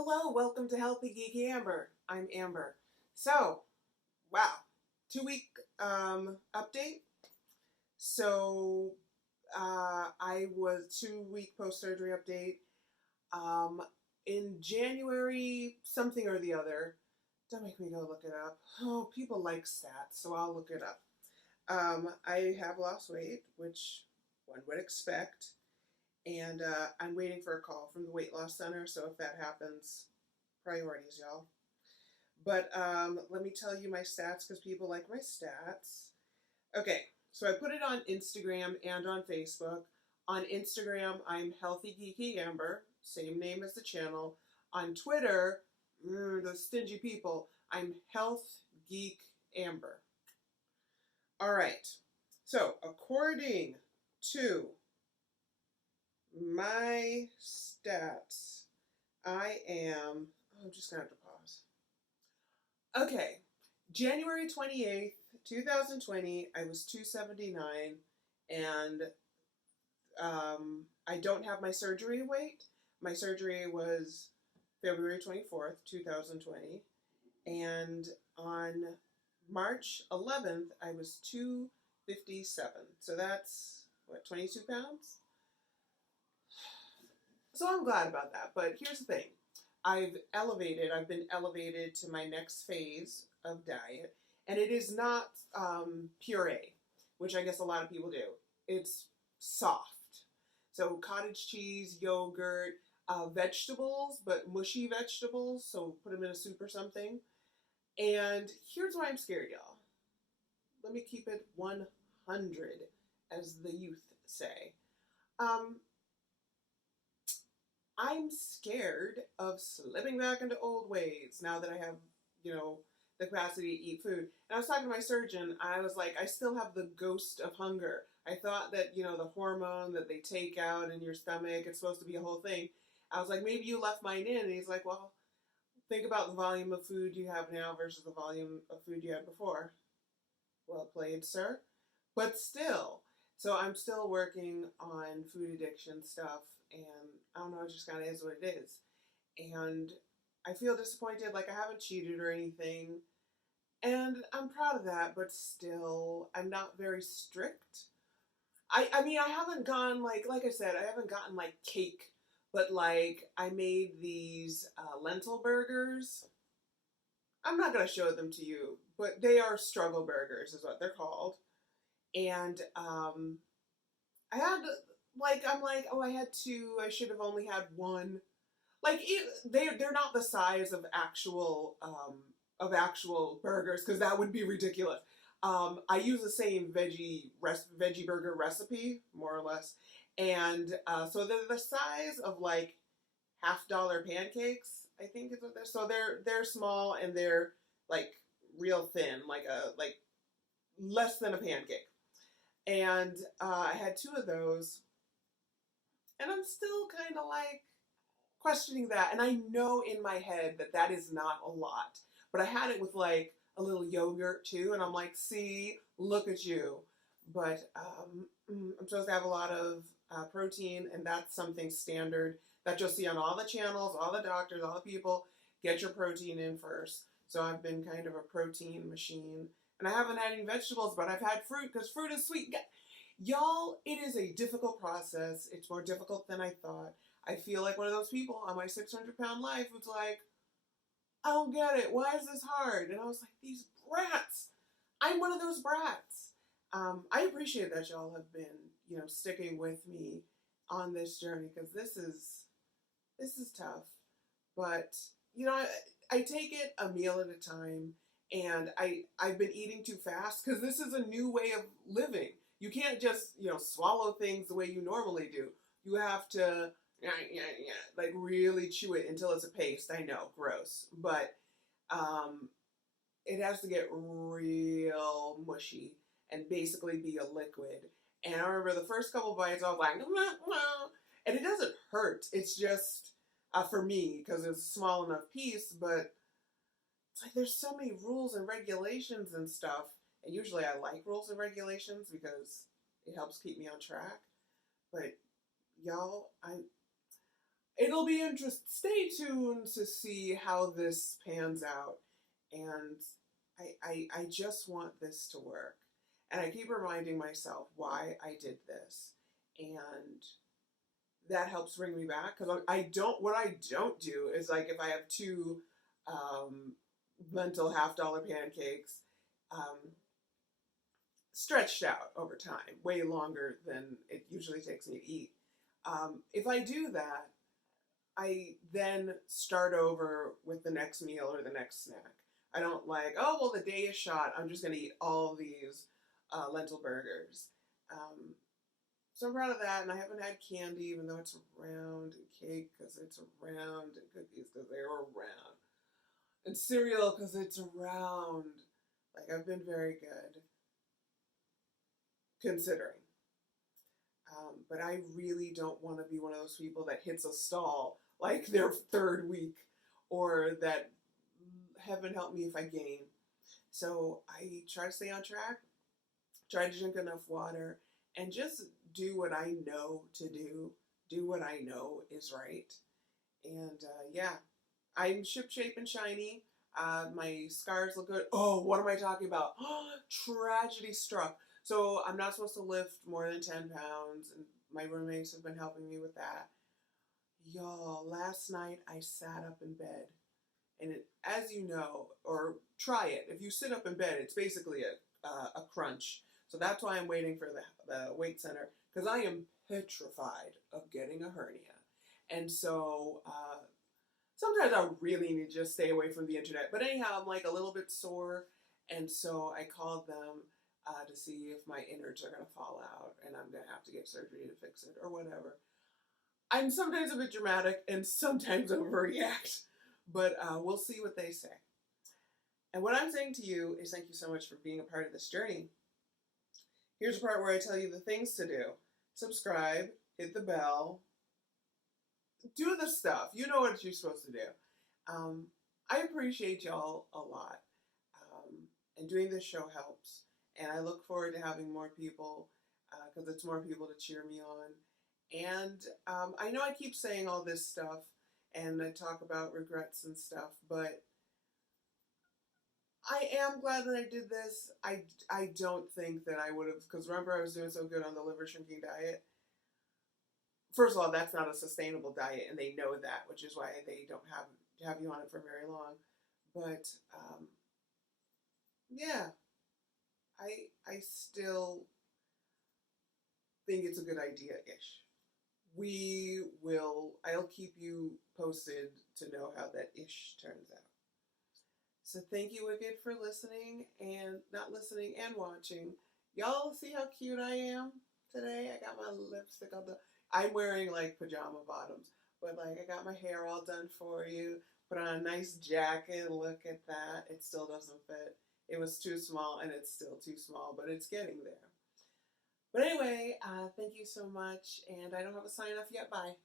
Hello, welcome to Healthy Geeky Amber. I'm Amber. So, wow, 2 week update. So, I was 2 week post surgery update. Um, in January, something or the other. Don't make me go look it up. Oh, people like stats, so I'll look it up. I have lost weight, which one would expect. And I'm waiting for a call from the weight loss center. So if that happens, priorities, y'all. But let me tell you my stats because people like my stats. Okay, so I put it on Instagram and on Facebook. On Instagram, I'm Healthy Geeky Amber, same name as the channel. On Twitter, those stingy people, I'm Health Geek Amber. All right, so according to my stats, I am, I'm just going to have to pause. Okay, January 28th, 2020, I was 279, and I don't have my surgery weight. My surgery was February 24th, 2020, and on March 11th, I was 257. So that's, what, 22 pounds? So I'm glad about that. But here's the thing. I've been elevated to my next phase of diet. And it is not puree, which I guess a lot of people do. It's soft. So cottage cheese, yogurt, vegetables, but mushy vegetables. So put them in a soup or something. And here's why I'm scared, y'all. Let me keep it 100, as the youth say. I'm scared of slipping back into old ways now that I have, the capacity to eat food. And I was talking to my surgeon, I was like, I still have the ghost of hunger. I thought that, the hormone that they take out in your stomach, it's supposed to be a whole thing. I was like, maybe you left mine in. And he's like, well, think about the volume of food you have now versus the volume of food you had before. Well played, sir. But still, so I'm still working on food addiction stuff, and I don't know, it just kind of is what it is. And I feel disappointed, like I haven't cheated or anything, and I'm proud of that, but still, I'm not very strict. I mean, I haven't gone, like I said, I haven't gotten, like, cake, but, like, I made these lentil burgers. I'm not going to show them to you, but they are struggle burgers is what they're called. And I had, I'm like, oh, I had two. I should have only had one. Like, they're not the size of actual burgers, because that would be ridiculous. I use the same veggie burger recipe, more or less. And so they're the size of, like, $50 pancakes, I think is what they're. So they're small, and they're, like, real thin, like less than a pancake. And I had two of those, and I'm still kind of, like, questioning that. And I know in my head that that is not a lot, but I had it with, like, a little yogurt too, and I'm like, see, look at you. But I'm supposed to have a lot of protein, and that's something standard that you'll see on all the channels, all the doctors, all the people. Get your protein in first. So I've been kind of a protein machine. And I haven't had any vegetables, but I've had fruit, because fruit is sweet. Y'all, it is a difficult process. It's more difficult than I thought. I feel like one of those people on my 600-pound life who's like, I don't get it. Why is this hard? And I was like, these brats. I'm one of those brats. I appreciate that y'all have been, sticking with me on this journey, because this is tough. But, I take it a meal at a time, and I've been eating too fast, because this is a new way of living. You can't just, swallow things the way you normally do. You have to, like, really chew it until it's a paste. I know, gross. But it has to get real mushy and basically be a liquid. And I remember the first couple bites, I was like, and it doesn't hurt. It's just, for me, because it's a small enough piece, but it's like there's so many rules and regulations and stuff. And usually I like rules and regulations because it helps keep me on track. But y'all, it'll be interesting. Stay tuned to see how this pans out. And I just want this to work. And I keep reminding myself why I did this. And that helps bring me back. Because what I don't do is like if I have two lentil $1/2 pancakes, stretched out over time, way longer than it usually takes me to eat. If I do that, I then start over with the next meal or the next snack. I don't like, oh, well, the day is shot. I'm just going to eat all these lentil burgers. So I'm proud of that. And I haven't had candy, even though it's round, and cake because it's round, and cookies because they're round, and cereal because it's round. Like, I've been very good considering. But I really don't want to be one of those people that hits a stall like their third week, or that, heaven help me if I gain. So I try to stay on track, try to drink enough water, and just do what I know to do what I know is right. And yeah, I'm shipshape and shiny. My scars look good. Oh, what am I talking about? Tragedy struck. So I'm not supposed to lift more than 10 pounds, and my roommates have been helping me with that. Y'all, last night I sat up in bed, and as you know, or try it, if you sit up in bed, it's basically a crunch. So that's why I'm waiting for the weight center, because I am petrified of getting a hernia. And so sometimes I really need to just stay away from the internet. But anyhow, I'm like a little bit sore, and so I called them to see if my innards are going to fall out, and I'm going to have to get surgery to fix it or whatever. I'm sometimes a bit dramatic and sometimes overreact, but we'll see what they say. And what I'm saying to you is thank you so much for being a part of this journey. Here's the part where I tell you the things to do. Subscribe, hit the bell, do the stuff. You know what you're supposed to do. I appreciate y'all a lot. And doing this show helps. And I look forward to having more people, because it's more people to cheer me on. And I know I keep saying all this stuff, and I talk about regrets and stuff, but I am glad that I did this. I don't think that I would have, because remember I was doing so good on the liver shrinking diet. First of all, that's not a sustainable diet, and they know that, which is why they don't have you on it for very long. But yeah, I still think it's a good idea-ish. I'll keep you posted to know how that ish turns out. So thank you, Wicked, for listening and not listening and watching. Y'all see how cute I am today? I got my lipstick on I'm wearing like pajama bottoms, but like I got my hair all done for you. Put on a nice jacket. Look at that. It still doesn't fit. It was too small, and it's still too small, but it's getting there. But anyway, thank you so much, and I don't have a sign off yet. Bye.